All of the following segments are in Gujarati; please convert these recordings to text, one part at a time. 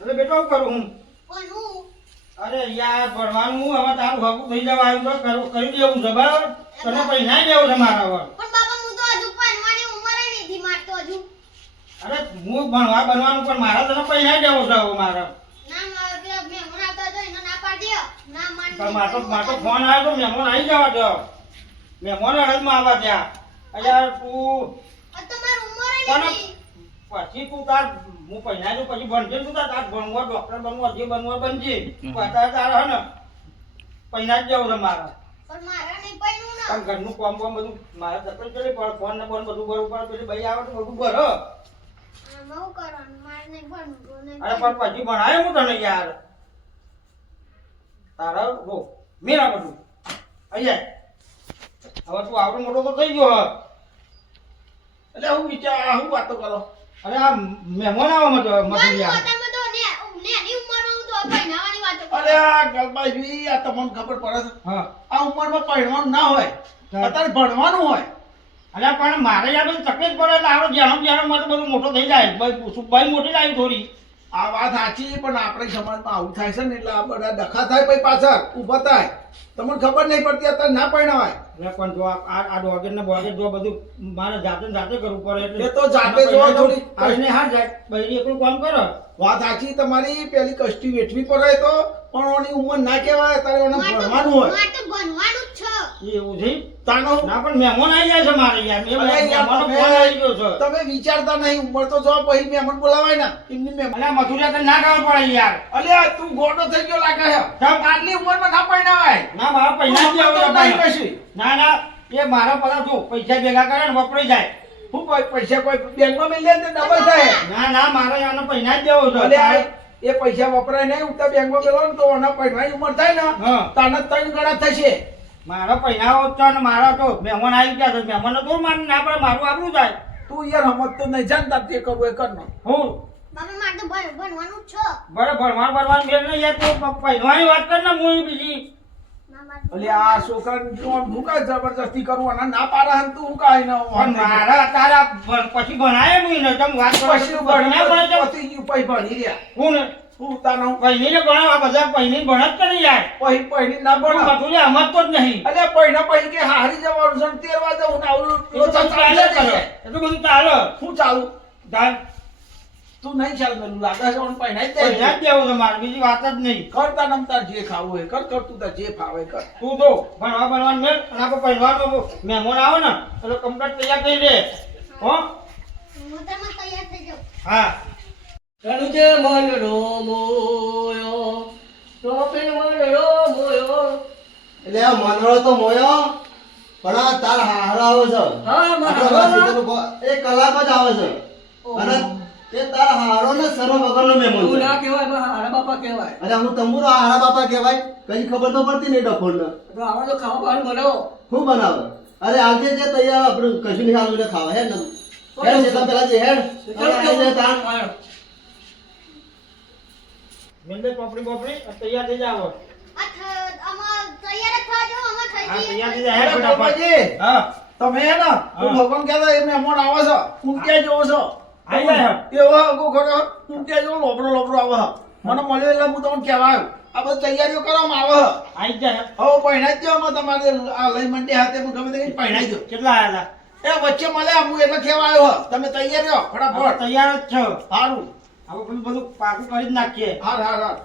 એટલે બેટો હું કરું હું પણ હું અરે યાર ભણવાનું હવે તારું હકું થઈ જવા આવ્યું તો કરી દેવું છે બરાબર તને પૈસા દેવું છે મારા હવે પણ બાબા હું તો હજુ ભણવાની ઉંમરે નથી મારતો હજુ અરે હું ભણવા બનવાનું પણ મારા તને પૈસા દેવો છે હવે મારા ના મારે પેલા મહેમાન આવતા તો એને ના પાડી દો ના પણ માન મારો ફોન આવ્યો તો મહેમાન આવી જવા દો મહેમાન અડદમાં આવવા ત્યાં યાર તું તમારી ઉંમરે પણ નથી પછી તું તાર હું પૈસા જો પછી ભણજે તું તાર ભણવા ડોક્ટર બનવા જે બનવા બનજે પછી તારે હે ને પૈસા જ દેવું છે મારા પણ મારા નહીં પૈણું ને પણ ઘરનું કામ બામ બધું મારે તકલીફ ચડી પડે ફોન ને ફોન બધું ભરવું પડે પેલી ભાઈ આવે તો બધું ભરો આમાં હું કરવાનું મારે નહીં ભણવું નહીં અરે પણ પછી ભણાય હું તને યાર તારા હો મેરા બધું અહીંયા હવે તું આવડો મોટો તો થઈ ગયો એટલે હું વિચાર હું વાતો કરો અરે આ મહેમાન આવો મજૂરિયા તમે તો ને નેની ઉંમરમાં હું તો ભણાવવાની વાતો કરું. અરે આ ગલબાજી આ તમને ખબર પડે છે હા આ ઉંમરમાં ભણવાનું ના હોય અત્યારે ભણવાનું હોય અરે પણ મારે યાર બધી તકલીફ પડે એટલે આવડો જ્યાં મને બધું મોટો થઈ જાય ભાઈ મોટી લાવી થોડી આ વાત સાચી પણ આપણે સમાજમાં આવું થાય છે ને એટલે આ બધા ડખા થાય પછી પાછળ ઊભા થાય તમને ખબર નહીં પડતી અત્યારે ના પરણાવાય એટલે પણ જો આ ડોગેટ ને બોગેટ જો બધું મારે જાતે કરવું પડે એ તો જાતે જો થોડી આને હા જાય બૈરી એકલું કામ કરો વાત સાચી તમારી પેલી કષ્ટી વેઠવી પડે તો પણ ઓની ઉંમર ના કહેવાય તારે ઓને ભણવાનું હોય મારે તો ભણવાનું જ છે એવું છે તાનો ના પણ મહેમાન આવી જાય છે મારે યાર મહેમાનનો ફોન આવી ગયો છે તમે વિચારતા નહીં ઉંમર તો જો પછી મહેમાન બોલાવાય ને એમની મહેમાન અલ્યા મજૂરિયા તને ના ખાવા પડે યાર અલ્યા તું ગોડો થઈ ગયો લાગે છે આટલી ઉંમરમાં ના પરણાવાય ના મારા પૈસા જ તો દેવા નહીં કશું ના ના એ મારા બધા જો પૈસા ભેગા કરે ને વપરાઈ જાય હું પૈસા કોઈ બેંકમાં મિલે ને ડબલ થાય ના મારે આનો પૈસા જ દેવો છે અલ્યા એ પૈસા વપરાય નહીં ઉતા બેંકમાં પેલો ને તો ઓના પૈસાની ઉંમર થાય ને હા તાને 3 ગણા થશે મારા પૈસા હોત ને મારા તો મહેમાન આવી ગયા છે મહેમાન તો માન ના પડે મારું આપણું જાય તું યાર સમજતો નહીં જાણતા તે કરવું એ કર નો હું બાબા મારે તો ભણવાનું જ છે બરાબર ભણવાનું બેન ને યાર તું પૈસાની વાત કર ને હું બીજી ના મારે અલ્યા આ છોકરાને તું હું કાંઈ જબરજસ્તી કરું અને ના પાડા હન તું હું કાંઈ ન પણ મારા તારા પછી ભણાય હું ને તમે વાત કરો પછી ભણ્યા પછી ગયું પછી ભણી રહ્યા હું ને હું તાનો પૈની ને ભણાવ બધા પૈની ભણત કરી યાર પછી પૈણી ના ભણ બધું સમજતો જ નહીં અલ્યા પૈણા પછી કે હારી જવાનું છે 13 વાગે હું આવલું એ તો બધું ચાલે કરો એ તો બધું ચાલે હું ચાલુ ચાલ તું નહીં ચાલ મેલું લાગે છે ઓન પૈણા જ પૈસા દે જ દેવું છે મારે બીજી વાત જ નહીં કરતા નમતા જે ખાવું હોય કર તું તાર જે ફાવે કર તું તો ભણવાનું મેળ અને આપણે પહેરવાનું મહેમાન આવે ને એટલે કમ્પ્લીટ તૈયાર થઈ દે હો હું તમે તૈયાર થઈ જાઉં હા તનુજે મનરો મોયો ટોપે મનરો મોયો એટલે આ મનરો તો મોયો પણ આ તાર હારો આવે છે હા આપણા મારા વાસી એક કલાક જ આવે છે અને તે તાર હારો ને સર્વ વગરનો મહેમાન તું છે. ના કહેવાય પણ હારા બાપા કહેવાય અરે હું તંબુરો હારા બાપા કહેવાય કઈ ખબર તો પડતી નહીં ડફોડને તો આમાં તો ખાવા પાવાનું બનાવો શું બનાવે અરે આજે જે તૈયાર આપણે કશું નહીં ખાવાનું એટલે ખાવા હેડ ને હેડ છે તમે પેલા જે હેડ અને આજે તાણ મિલદે પોપડી તૈયાર થઈ જાવ આમાં તૈયાર જ થાજો આમાં થઈ હા જઈએ તૈયાર થઈ જાય અરે ફટાફટ બાપાજી હા તમે હે ને હું ભગવાન કહેતા એ મહેમાન આવે છે ઊંટિયા જેવો છો આઈ જાય એવો અગો ખરો ઊંટિયા જેવો લોબડો આવે મને મળ્યો એટલે હું તમને કહેવા આવ્યો આ બધી તૈયારીઓ કરવામાં આવે આઈ જાય હવે પહેણાઈ જ દેવામાં તમારે આ લઈ મંડી હાથે હું ગમે તે પહેણાઈ દો કેટલા આયા એ વચ્ચે મળ્યા હું એટલે કહેવા આવ્યો તમે તૈયાર રહો હતા ફટાફટ તૈયાર જ છો સારું આપણે બધું પાકું કરી જ નાખીએ હાર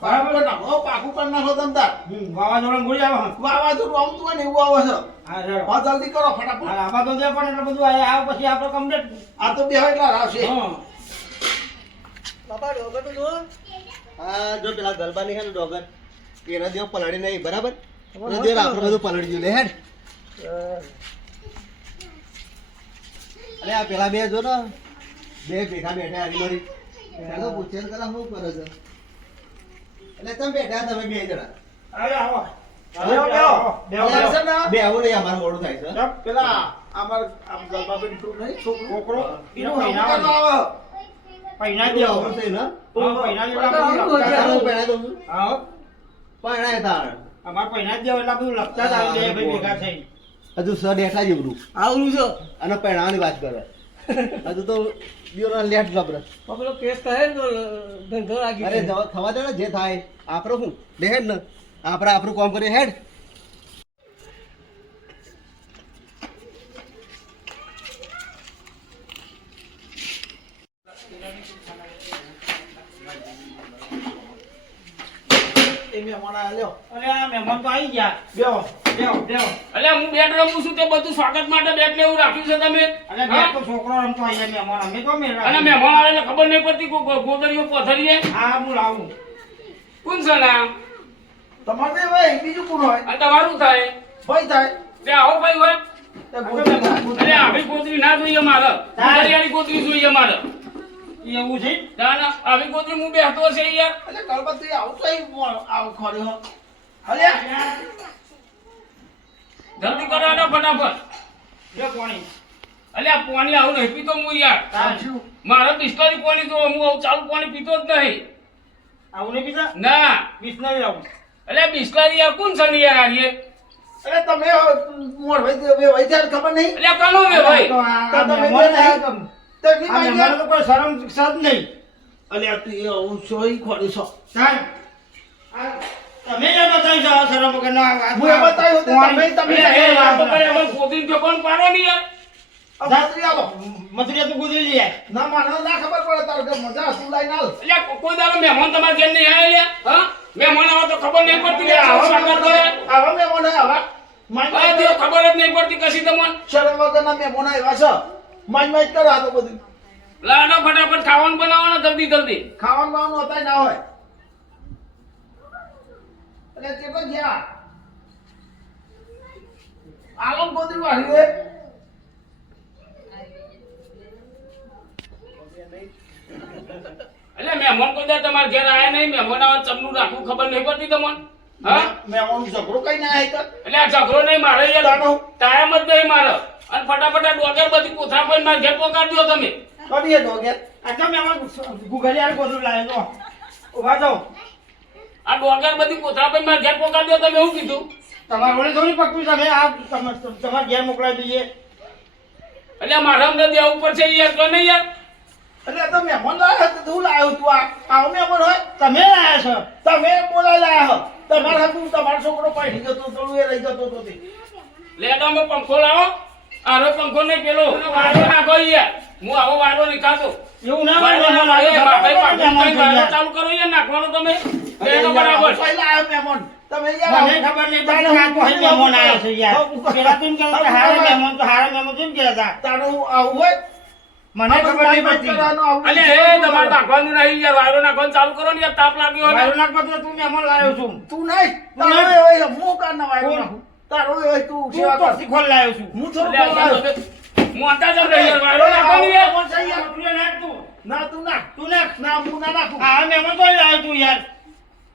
પાકું કરી નાખો પાકું કરી નાખો તમે તાર વાવાઝોડા ગોળી આવે વાવાઝોડું આવતું હોય ને એવું આવે છે હા ચાલો હા જલ્દી કરો ફટાફટ આવા તો દે પણ એટલે બધું આવે પછી આપણે કમ્પ્લીટ આ તો બે એટલા આવશે હા બાપા ડોગર તો જો આ જો પેલા ગલબાની હે ને ડોગર એના દેવ પલાળી નહીં બરાબર અને દેર આપણે બધું પલળી ગયું લે હેડ અરે આ પેલા બે જો ને બે ભેગા બેઠા હારી મારી એનો પૂછે ને કરા શું કરે છે એટલે તમે બેઠા તમે બે જણા અરે આવો બેહો. છે ને? બે આવું નહીં અમારું મોડું થાય છે પેલા અમાર આમ ગલબાબેન છોકરો નહીં છોકરો એનું એનો હમણાં પૈણા આવે પૈણા જ આવું દેવો છે ને હા પૈણા જેવું આવું આપણે છે. હું પહેલા દઉં છું હા પણ તાણ અમારે પૈણા જ દેવો એટલે બધું લખતા જ આવી જાય ભાઈ ભેગા થઈ હજુ સર બેઠા જ એવડું આવલું છે અને પહેણાવાની વાત કરે હજુ તો બીઓના લેટ જબરસ. પણ પેલો કેસ કહે ને તો ધંધો લાગી અરે જાય. થવા દે ને જે થાય. આપણે શું બે હેડ ને આપણે આપણું કામ કરીએ હેડ. એ મહેમાન આયા લ્યો. અરે આ મહેમાન તો આવી ગયા. બેહો. બેહો. અલ્યા હું બેટ રમું છું તે બધું સ્વાગત માટે બેટ ને એવું રાખ્યું છે તમે અને બે તો છોકરો રમતો આવી ગયા મહેમાન. અમે તો મેળા. અને મહેમાન આવે એટલે ખબર નહીં પડતી ગોદરીઓ પથરીએ હા હું લાવું. કોણ છે ને આ? તમારે બે ભાઈ બીજું કોણ હોય? આ તમારું થાય ભાઈ થાય. તે આવો ભાઈ હોય તે ગોતી થાય. અરે આવી ગોદરી ના જોઈએ મારે ગોદરીવાળી ગોદરી જોઈએ મારે એવું છે? ના ના આવી ગોદરી હું બેસતો છે યાર એટલે ગણપતિ આવું કઈ આવું ખોર્યો અલ્યા જલ્દી કરો ને ફટાફટ લે પાણી. અલ્યા પાણી આવું નહીં પીતો હું યાર સાચું. મારે બિસ્લરી પાણી જો હું આવું ચાલુ પાણી પીતો જ નહીં આવું નહીં પીતા? ના બિસ્લરી લાવું. અલ્યા બિસ્લરી યાર કોણ છે ને યાર આરીએ અરે તમે મોર ભાઈ બે ભાઈ ત્યારે ખબર નહીં. અલ્યા કનો બે ભાઈ તો આ તો તમે મહેમાન બે નહીં. આ- તો એમની આ ભાઈ મહેમાન તો કોઈ શરમ સદ નહીં. અલ્યા તું એ આવું સોય ખોરી છો. સાહેબ, આ તમે જે બતાવી છો આ શરમ વગરનો આ- હું એ બતાવ્યું તો તમે અલ્યા એ વાત તો કરે હવે ગોદરી જો કોણ પાડો નહીં યાર જાત્રી આવો. મથુરિયા તો ગુજરી જાય. ના માનો ના ખબર પડે તારે કે મજા શું લાઈને આવ. અલ્યા કોઈ દાડો મહેમાન તમારે ઘેર નહીં આયા લ્યા હા મહેમાન આવે તો ખબર નહીં પડતી કે આવો સ્વાગત કરે આવા મહેમાન આવા આ દેવ ખબર જ નહીં પડતી કશી તમને શરમ વગરના મહેમાન આવ્યા છે. માઇન કરો આ તો બધું. લાડો ફટાફટ ખાવાનું બનાવવાનો જલ્દી જલ્દી ખાવાનું બાવાનું હોતા ના હોય. એટલે તે તો જ્યાં આલમ ગોદરી વાળી હોય. એટલે મહેમાન કોઈ દાડો તમારે ઘેર આયા નહીં મહેમાન આવે ચમનું રાખવું ખબર નહીં પડતી તમને હા મહેમાન ઝઘડો કઈ ના આવી કર. એટલે આ ઝઘડો નહીં મારે યાર ટાઈમ જ નહીં મારે અને ફટાફટ આ ડોગર બધી કોથળા પર મારે ઘેર પોકાડી દો તમે કરીએ ડોગેર. આ તો મહેમાન ગુગલિયાર ગોધરું લાવે તો. ઊભા થાઓ. આ ડોગર બધી કોથળા પર મારે ઘેર પોકાડી દો તમે એવું કીધું તમારા વડે થોડી પકડું તમે આ તમારે ઘેર મોકલાવી દઈએ. એટલે મારે અમને દેવું પડશે યાર તો નહીં યાર એટલે આ તો મહેમાન લાવ્યા તો તું લાવ્યો તું આવો મહેમાન હોય. તમે લાયા છો. તમે બોલાઈ લાયા હો. તમારા હાથું તમારો છોકરો પાડી ગયો તો એ લઈ જતો તો તે. લેડામાં પંખો લાવો આરો પંખો નહીં પેલો વાળો નાખો યાર હું આવો વાળો નહીં ખાતો એવું ના હોય મહેમાન આવે. ચાલુ કરો યાર નાખવાનો તમે લેડો બરાબર પહેલા આવ્યો મહેમાન. તમે યાર મને ખબર નહીં પડતી કે આ કોઈ મહેમાન આવ્યા છે યાર. પેલા તો એમ કહેતા હતા, હારા મહેમાન તો હારા મહેમાન કેમ કહેતા હતા? તારું આવું હોય. મને ખબર નહીં પડતી. અલે એ તમારે નાખવાનું નહીં યાર વાળો નાખવાનું ચાલુ કરો ને યાર તાપ લાગ્યો હોય મારું નાક પત્ર તું મહેમાન લાવ્યો છું. તું નહીં. તારો નહીં. હોય હું કાન ના વાયરો નાખું. તારો હોય તું તું સેવા તો કર. શીખવાડ લાવ્યો છું. હું થોડું અલે આ બોલાયો. મોટા જ રહી યાર વાળો નાખવાની યાર મહેમાન છે યાર. તું નાખ તું. ના તું નાખ. તું નાખ. ના હું ના નાખું. આ મહેમાન તોય લાવ્યો તું યાર.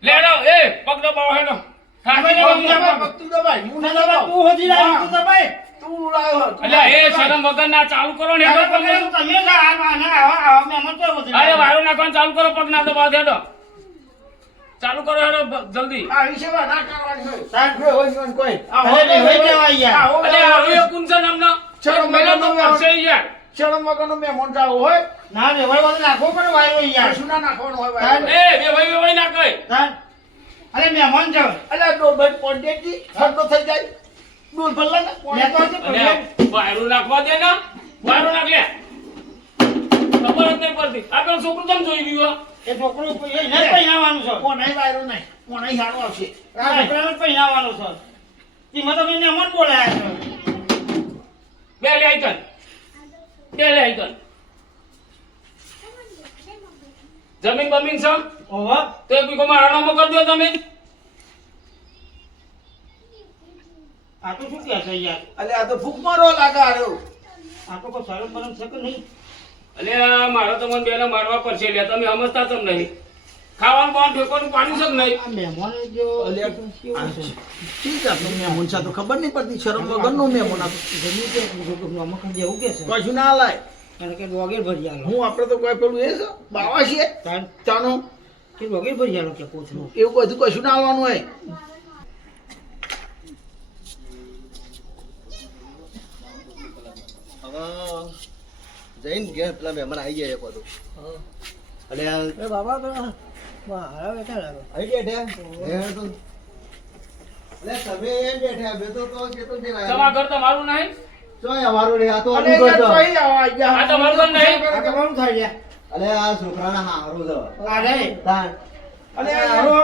લેડો એ પગ દબાવો હેડો તમે ખાલી લેવા પગ ગયા દબાવો. ભક્તિ દબાય. હું ના તું દબાવ. હોજી લાવ્યો તું દબાઈ. તું લાવ્યો. અલે એ શરમ વગર ના ચાલુ કરો ને હેડો તમે પગ તમે જ આવા મહેમાન તોય હોજી અરે લાવ્યો. વાળો નાખવાનું ચાલુ કરો પગ ના દબાવો હેડો ચાલુ કરો હેડો જલ્દી આ વિષયમાં ના કરવાની હોય. સાહેબ, હોય હોય હોય કોઈ. આ અરે નહીં, હોય જવાય યાર. આવો અલે આરો એ કુન છે નામનો શરમ મેલો તો વગરનો પડશે યાર શરમ વગરનો મહેમાન જાવ હોય. ના રે હોય બધું નાખવો પડે વાયરો યાર. કશું ના નાખવાનું હોય સાહેબ, વાયરો. એ બે ભાઈ ના કહે સાહેબ, અરે મહેમાન છે. અલ્યા ડોલભાઈ પોંડેજી ઠંડો થઈ જાય. ડોલ ભરલા ને મેં તો હજી અલે પડ્યો. વાયરો નાખવા દે ને વાયરો નાખ લે ખબર જ નહીં પડતી આ પેલો છોકરો તમે જોઈ રહ્યો એ છોકરું એ નહીં પહેરાવાનું છે. કોનાય વાયરો નહીં. કોનાય હારો આવશે. આ છોકરાને જ પહેરાવાનું છે. એમાં તો મેં મહેમાન બોલાયા છે. બે લે આઈકન બે લે આઈકન જમીન બમીન છે ઓહો. તો એક બીકો મારા નામ કરી દો તમે આ તો શું કહે છે યાર? અલ્યા આ તો ભૂખ મારો લાગે હારો. આ તો કોઈ શરમ બરમ છે કે નહીં? એટલે મારો તમને બેને મારવા પડશે લે તમે સમજતા તમ નહીં ખાવાનું બાવાનું ઠેકોનું પાડ્યું છે કે નહીં આ મહેમાન જો અલ્યા કેવું છે? ઠીક છે મહેમાન છે તો ખબર નહીં પડતી શરમ વગરનો મહેમાન હતો. જમી કે નમક જેવું કે છે? કશું ના લાય. કારણ કે વગેર ભરી આલો. હું આપણે તો કોઈ પેલું એ છે બાવા છીએ ચાનો કે વગેર ભરી આલો કે કોથળું. એવું બધું કશું ના આવવાનું હોય. હવે જઈને ઘેર પેલા મહેમાન આવી ગયા એક બધું હા. અને આ એ બાબા પેલા મારા બેઠા લાગે. આવી બેઠા હે તો એટલે તમે એમ બેઠા બે તો કેતો જે તમારા ઘર તમારું નહીં ચોય અમારું નહીં આ તો અને અનુભવ યાર છે. તોય આવા ગયા. આ તમારું ઘર નહીં આ તમારું થાય લ્યા. અલે આ છોકરાના હારું છે અરે તાણ અને હારો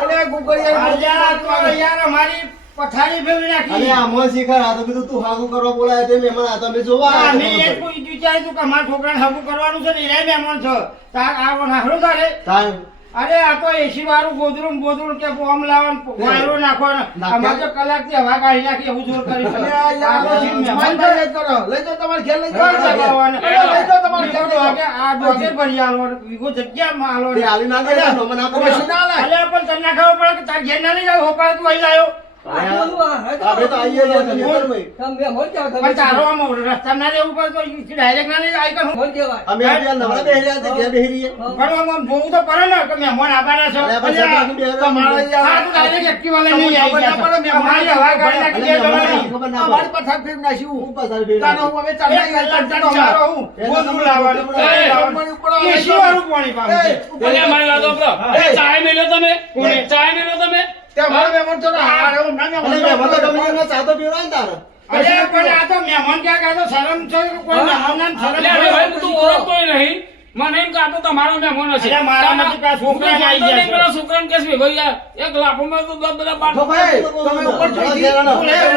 અલે ગુગળિયા આ યાર તો યાર અમારી પથારી ફેરવી અલે નાખી. આમાં શીખર આ તો કીધું તું હાગું કરવા બોલાય તે મહેમાન આ તમે જોવા આવ્યા અમે છો એ તમે. કોઈ વિચાર્યું હતું કે અમારા છોકરાને હગું કરવાનું છે ને એના મહેમાન છે. તાર આ નાખડો તારે. તાણ અરે આ તો એસી વાળું ગોદડું કે બોમ્બ લાવવાનું વાયરો નાખવાનો. અમારે તો કલાકથી હવા કાઢી નાખી એવું જોર કર્યું અને છે. આ યાર આ તો શી મહેમાન માઈન્ડ છે? લઈ કરો. લઈ જાઓ તમારે ઘેર લઈ કોણ જાઓ. ચગાવવાનું? અરે લઈ જાઓ તમારે ઘેર લઈ જાઓ. આ ડોગે ભરી આલવાનો, વીઘો જગ્યામાં આલવાનો. તે આલી ના ગયા તો મને આપો પછી ના લાય. અલ્યા પણ તને ખબર પડે કે તાર ઘેર ના લઈ જાવ હોપાળ તું અહીં લાયો. આપણે તો આવીએ છીએ તમે બોલ ભાઈ તમે મહેમાન કેવા તમે? પણ તારો આમ રસ્તા ના રહેવું પડે તો ડાયરેક્ટ ના લઈ જાય કે હું. મહેમાન કહેવાય. અમે આ નવરા બેહી રહ્યા હતા ઘેર બેહી રહીએ પણ આમ જોવું તો પડે ને કે મહેમાન આવવાના છે. અરે આપણે અલ્યા, સગા બેહી રહ્યા. તમારે યાર આ તું ડાયરેક્ટ એક્ટિવા લઈને નહીં આવી ખબર ના પડે, ગયા. અમારી હવા કાઢી નાખી અલ્યા, દે મહેમાન તમારી. ખબર ના અમારી પડે. પથાર ફેરવી નાખ્યું. હું પાછળ બેહી તાનો રહ્યો. હું હવે એક ચાલી કલાક ચાલી ચારો હું. બોલ લાવવાનું. એ, લાવવાનું. એસી વાળું પાણી પાવું છે. અલ્યા મારી વાત સાંભળો. એ ચાય મેલ્યો તમે કોને? ચાય મેલ્યો તમે ત્યાં મારો મહેમાન તો હાર એવું ના અલે મહેમાન મહેમાન તો તમે એમને ચા તો પીવડાય ને તારે અલ્યા પણ આ તો મહેમાન ક્યાં કાં તો શરમ છે કે કોઈ મહેમાનને શરમ અલ્યા છે? હવે તું ઓળખતોય નહીં મને એમ કે આ તો તમારો મહેમાન હશે અલ્યા મારામાંથી પેલા છોકરાને આવી ગયા છે. પેલા છોકરાને કહેશે, ભાઈ યાર, એક લાફોમાં તો દસ બધા બાર તો ભાઈ તમે ઉપર જોઈ ઘેર આવો. તું લે, લે,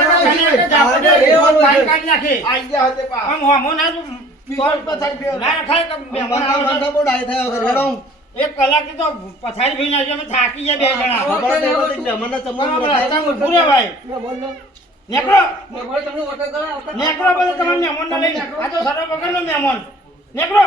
લે, આપણે પાણી કાઢી નાખી. આઈ ગયા હતે પા આમ હોમો ના તું પીવળ પથાર ફેરવી. ના ખાય કે મહેમાન આવે છે. બહુ ડાય થયા વગર હેડો. એક કલાકથી તો પથારી ભરી નાખી અમે થાકી ગયા બે જણા. ખબર જ નહીં પડતી કે મહેમાનના ચમચમાં બરાબર, બધાય. રસ્તામાં ઊભું રહેવાય. મહેમાન નો- નેકળો મહેમાન તમને વટે કરાવે. નેકળો બધો તમારા મહેમાનને લઈને. આ તો સરળ વગરનો મહેમાન. નેકળો